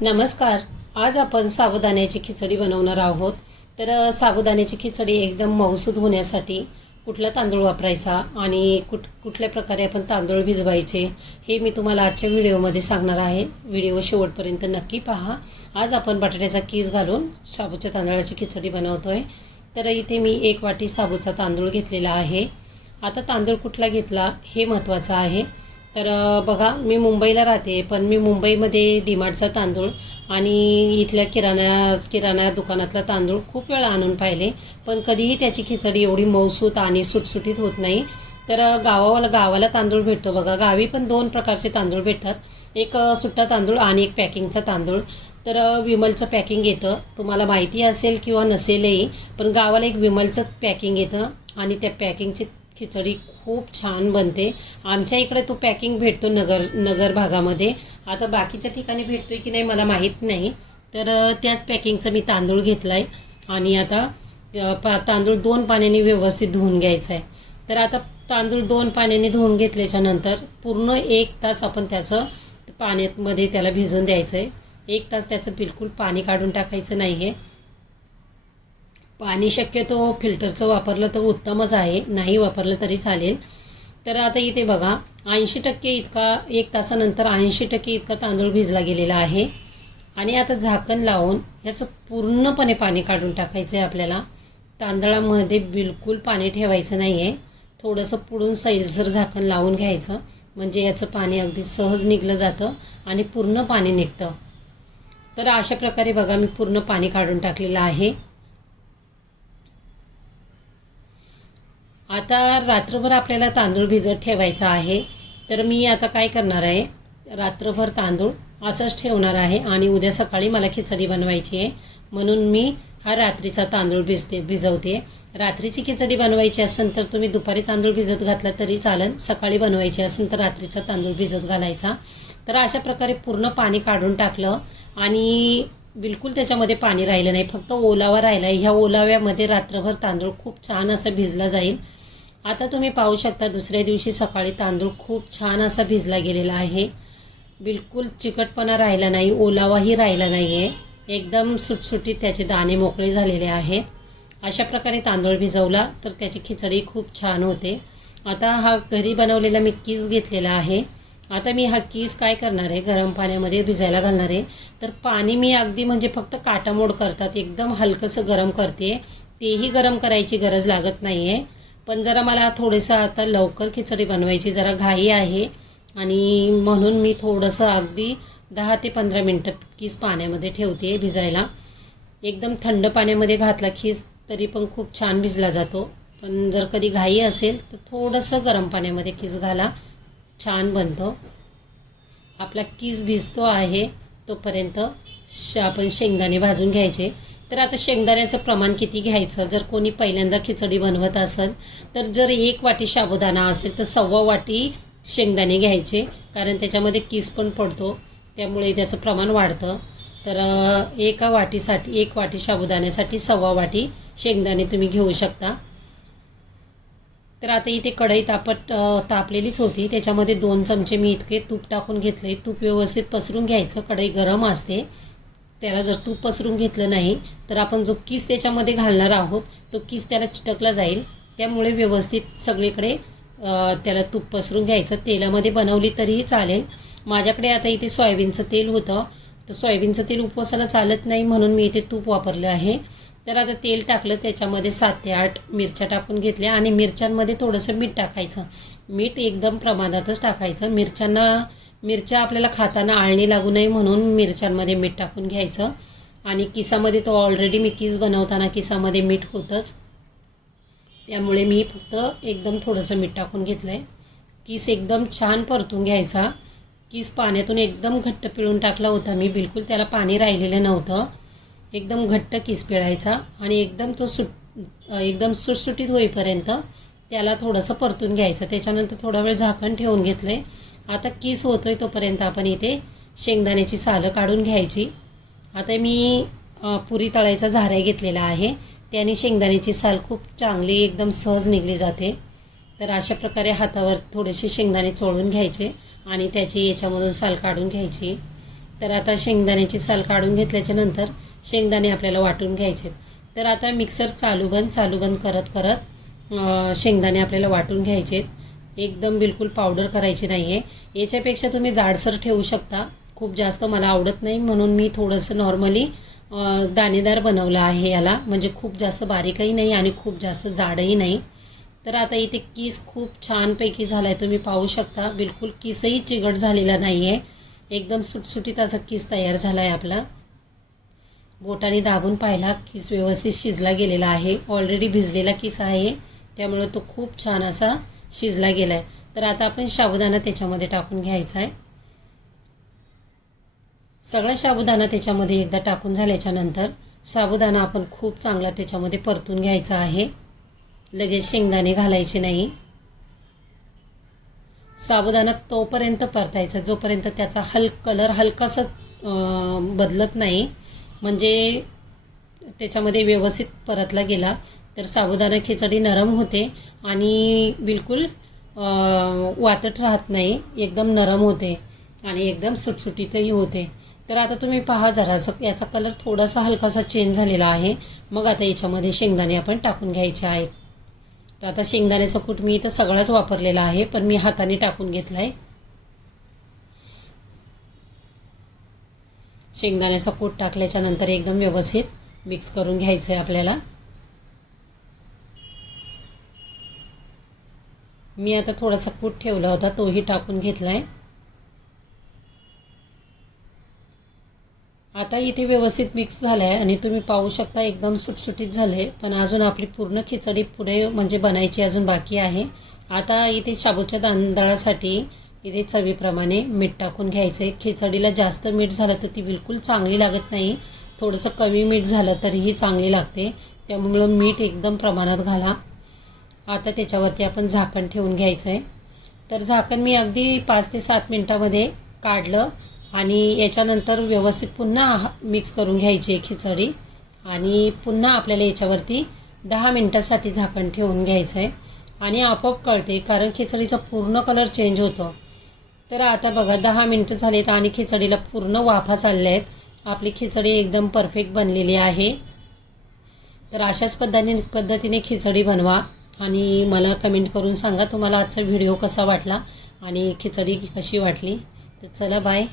नमस्कार. आज आपण साबुदाण्याची खिचडी बनवणार आहोत. तर साबुदाण्याची खिचडी एकदम मऊसूद होण्यासाठी कुठला तांदूळ वापरायचा आणि कुठ कुठल्या प्रकारे आपण तांदूळ भिजवायचे हे मी तुम्हाला आजच्या व्हिडिओमध्ये सांगणार आहे. व्हिडिओ शेवटपर्यंत नक्की पहा. आज आपण बटाट्याचा कीस घालून साबूच्या तांदळाची खिचडी बनवतो आहे तर इथे मी एक वाटी साबूचा तांदूळ घेतलेला आहे. आता तांदूळ कुठला घेतला हे महत्त्वाचं आहे. तर बघा मी मुंबईला राहते पण मी मुंबईमध्ये डिमार्टचा तांदूळ आणि इथल्या किराणा किराणा दुकानातला तांदूळ खूप वेळा आणून पाहिले. पण कधीही त्याची खिचडी एवढी मऊसूत आणि सुटसुटीत होत नाही. तर गावावाला गावाला गावाला तांदूळ भेटतो बघा. गावी पण दोन प्रकारचे तांदूळ भेटतात. एक सुट्टा तांदूळ आणि एक पॅकिंगचा तांदूळ. तर विमलचं पॅकिंग येतं. तुम्हाला माहिती असेल किंवा नसेलही पण गावाला एक विमलचं पॅकिंग येतं आणि त्या पॅकिंगचे खिचडी खूप छान बनते. आमच्या इकडे तो पॅकिंग भेटतो नगर नगर भागामध्ये. आता बाकीच्या ठिकाणी भेटतो आहे की नाही मला माहीत नाही. तर त्याच पॅकिंगचं मी तांदूळ घेतला आहे आणि आता पा तांदूळ दोन पाण्याने व्यवस्थित धुवून घ्यायचा आहे तर आता तांदूळ दोन पाण्याने धुवून घेतल्याच्या नंतर पूर्ण एक तास आपण त्याचं पाण्यामध्ये त्याला भिजून द्यायचं आहे एक तास त्याचं बिलकुल पाणी काढून टाकायचं नाही आहे पाणी शक्यतो फिल्टरचं वापरलं तर उत्तमच आहे. नाही वापरलं तरी चालेल. तर आता इथे बघा ऐंशी टक्के इतका एक तासानंतर ऐंशी टक्के इतका तांदूळ भिजला गेलेला आहे. आणि आता झाकण लावून याचं पूर्णपणे पाणी काढून टाकायचं आहे आपल्याला. तांदळामध्ये बिलकुल पाणी ठेवायचं नाही आहे थोडंसं पुढून सैलसर झाकण लावून घ्यायचं. म्हणजे याचं पाणी अगदी सहज निघलं जातं आणि पूर्ण पाणी निघतं. तर अशा प्रकारे बघा मी पूर्ण पाणी काढून टाकलेलं आहे. आता रात्रभर आपल्याला तांदूळ भिजत ठेवायचा आहे. तर मी आता काय करणार आहे? रात्रभर तांदूळ असंच ठेवणार आहे आणि उद्या सकाळी मला खिचडी बनवायची आहे. म्हणून मी हा रात्रीचा तांदूळ भिजते भिजवते. रात्रीची खिचडी बनवायची असेल तर तुम्ही दुपारी तांदूळ भिजत घातला तरी चालेल. सकाळी बनवायची असेल तर रात्रीचा तांदूळ भिजत घालायचा. तर अशा प्रकारे पूर्ण पाणी काढून टाकलं आणि बिलकुल त्याच्यामध्ये पाणी राहिलं नाही. फक्त ओलावा राहिला आहे. ह्या ओलाव्यामध्ये रात्रभर तांदूळ खूप छान असं भिजला जाईल. आता तुम्ही पाहू शकता दुसऱ्या दिवशी सकाळी तांदूळ खूप छान असा भिजला गेलेला आहे. बिलकुल चिकटपणा राहिला नाही ओलावाही राहिला नाही आहे एकदम सुटसुटीत त्याचे दाणे मोकळे झालेले आहेत. अशा प्रकारे तांदूळ भिजवला तर त्याची खिचडी खूप छान होते. आता हा घरी बनवलेला मी कीस घेतलेला आहे. आता मी हा कीस काय करणार आहे? गरम पाण्यामध्ये भिजायला घालणार आहे. तर पाणी मी अगदी म्हणजे फक्त काटामोड करतात. एकदम हलकंसं गरम करते. तेही गरम करायची गरज लागत नाही आहे पण जरा मला थोडंसं आता लवकर खिचडी बनवायची जरा घाई आहे. आणि म्हणून मी थोडंसं अगदी दहा ते पंधरा मिनटं कीस पाण्यामध्ये ठेवते भिजायला. एकदम थंड पाण्यामध्ये घातला खीस तरी पण खूप छान भिजला जातो. पण जर कधी घाई असेल तर थोडंसं गरम पाण्यामध्ये किस घाला. छान बनतो. आपला किस भिजतो आहे तोपर्यंत श आपण शेंगदाणे भाजून घ्यायचे. तर आता शेंगदाण्याचं प्रमाण किती घ्यायचं? जर कोणी पहिल्यांदा खिचडी बनवत असेल तर जर एक वाटी साबुदाणा असेल तर सव्वा वाटी शेंगदाणे घ्यायचे. कारण त्याच्यामध्ये किस पण पडतो त्यामुळे त्याचं प्रमाण वाढतं. तर एका वाटीसाठी एक वाटी साबुदाण्यासाठी सव्वा वाटी शेंगदाणे तुम्ही घेऊ शकता. तर आता इथे कढई तापट तापलेलीच होती. त्याच्यामध्ये दोन चमचे मी इतके तूप टाकून घेतले तूप व्यवस्थित पसरून घ्यायचं. कढई गरम असते. त्याला जर तूप पसरून घेतलं नाही तर आपण जो किस त्याच्यामध्ये घालणार आहोत तो किस त्याला चिटकला जाईल. त्यामुळे व्यवस्थित सगळीकडे त्याला तूप पसरून घ्यायचं. तेलामध्ये बनवली तरीही चालेल. माझ्याकडे आता इथे सोयाबीनचं तेल होतं. तर सोयाबीनचं तेल उपवासाला चालत नाही म्हणून मी इथे तूप वापरलं आहे. तर आता तेल टाकलं त्याच्यामध्ये सात ते आठ मिरच्या टाकून घेतल्या. आणि मिरच्यांमध्ये थोडंसं मीठ टाकायचं. मीठ एकदम प्रमाणातच टाकायचं. मिरच्यांना मिरच्या आपल्याला खाताना आळणी लागू नये म्हणून मिरच्यांमध्ये मीठ टाकून घ्यायचं. आणि किसामध्ये तो ऑलरेडी मी किस बनवताना किसामध्ये मीठ होतंच. त्यामुळे मी फक्त एकदम थोडंसं मीठ टाकून घेतलं आहे किस एकदम छान परतून घ्यायचा. किस पाण्यातून एकदम घट्ट पिळून टाकला होता मी बिलकुल त्याला पाणी राहिलेलं नव्हतं. एकदम घट्ट किस पिळायचा आणि एकदम तो सुट एकदम सुटसुटीत होईपर्यंत त्याला थोडंसं परतून घ्यायचं. त्याच्यानंतर थोडा वेळ झाकण ठेवून घेतलं आहे आता किस आहे तोपर्यंत आपण इथे शेंगदाण्याची सालं काढून घ्यायची. आता मी पुरी तळायचा झाऱ्या घेतलेला आहे. त्याने शेंगदाण्याची साल खूप चांगली एकदम सहज निघली जाते. तर अशा प्रकारे हातावर थोडेसे शेंगदाणे चोळून घ्यायचे आणि त्याची याच्यामधून साल काढून घ्यायची. तर आता शेंगदाण्याची साल काढून घेतल्याच्या नंतर शेंगदाणे आपल्याला वाटून घ्यायचे तर आता मिक्सर चालू बंद चालू बंद करत करत शेंगदाणे आपल्याला वाटून घ्यायचे एकदम बिलकुल पावडर करायची नाही आहे याच्यापेक्षा तुम्ही जाडसर ठेवू शकता. खूप जास्त मला आवडत नाही म्हणून मी थोडंसं नॉर्मली दाणेदार बनवलं आहे याला. म्हणजे खूप जास्त बारीकही नाही आणि खूप जास्त जाडही नाही. तर आता इथे किस खूप छानपैकी झाला आहे तुम्ही पाहू शकता. बिलकुल किसही चिगट झालेला नाही आहे एकदम सुटसुटीत असा किस तयार झाला आहे आपला. बोटाने दाबून पाहिला. किस व्यवस्थित शिजला गेलेला आहे. ऑलरेडी भिजलेला किस आहे. त्यामुळे तो खूप छान असा शिजला गेला आहे तर आता आपण साबुदाणा त्याच्यामध्ये टाकून घ्यायचा आहे. सगळा साबुदाणा त्याच्यामध्ये एकदा टाकून झाल्याच्यानंतर साबुदाणा आपण खूप चांगला त्याच्यामध्ये परतून घ्यायचा आहे. लगेच शेंगदाणे घालायचे नाही. साबुदाणा तोपर्यंत परतायचा जोपर्यंत त्याचा हल कलर हलकासा बदलत नाही. म्हणजे त्याच्यामध्ये व्यवस्थित परतला गेला तर साबुदाणा खिचडी नरम होते आणि बिलकुल वातट राहत नाही एकदम नरम होते आणि एकदम सुटसुटीतही होते. तर आता तुम्ही पहा जरासं याचा कलर थोडासा हलकासा चेंज झालेला आहे. मग आता याच्यामध्ये शेंगदाणे आपण टाकून घ्यायचे आहेत. तर आता शेंगदाण्याचा कूट मी इथं सगळाच वापरलेला आहे पण मी हाताने टाकून घेतला आहे शेंगदाण्याचा कूट टाकल्याच्यानंतर एकदम व्यवस्थित मिक्स करून घ्यायचं आहे आपल्याला. मी आता थोडासा कूट ठेवला होता तोही टाकून घेतला आहे आता इथे व्यवस्थित मिक्स झालं आहे आणि तुम्ही पाहू शकता एकदम सुटसुटीत झालं आहे पण अजून आपली पूर्ण खिचडी पुढे म्हणजे बनायची अजून बाकी आहे. आता इथे शाबूच्या तांदळासाठी इथे चवीप्रमाणे मीठ टाकून घ्यायचं आहे खिचडीला जास्त मीठ झालं तर ती बिलकुल चांगली लागत नाही. थोडंसं कमी मीठ झालं तरीही चांगली लागते. त्यामुळं मीठ एकदम प्रमाणात घाला. आता त्याच्यावरती आपण झाकण ठेवून घ्यायचं आहे तर झाकण मी अगदी पाच ते सात मिनटामध्ये काढलं आणि याच्यानंतर व्यवस्थित पुन्हा मिक्स करून घ्यायची आहे खिचडी आणि पुन्हा आपल्याला याच्यावरती दहा मिनटासाठी झाकण ठेवून घ्यायचं आहे आणि आपोआप कळते कारण खिचडीचा पूर्ण कलर चेंज होतो. तर आता बघा दहा मिनटं झालीत आणि खिचडीला पूर्ण वाफा चालल्या आहेत आपली खिचडी एकदम परफेक्ट बनलेली आहे. तर अशाच पद्धतीने पद्धतीने खिचडी बनवा आणि मला कमेंट करून सांगा तुम्हाला आजचा व्हिडिओ कसा वाटला आणि खिचडी कशी वाटली. तर चला बाय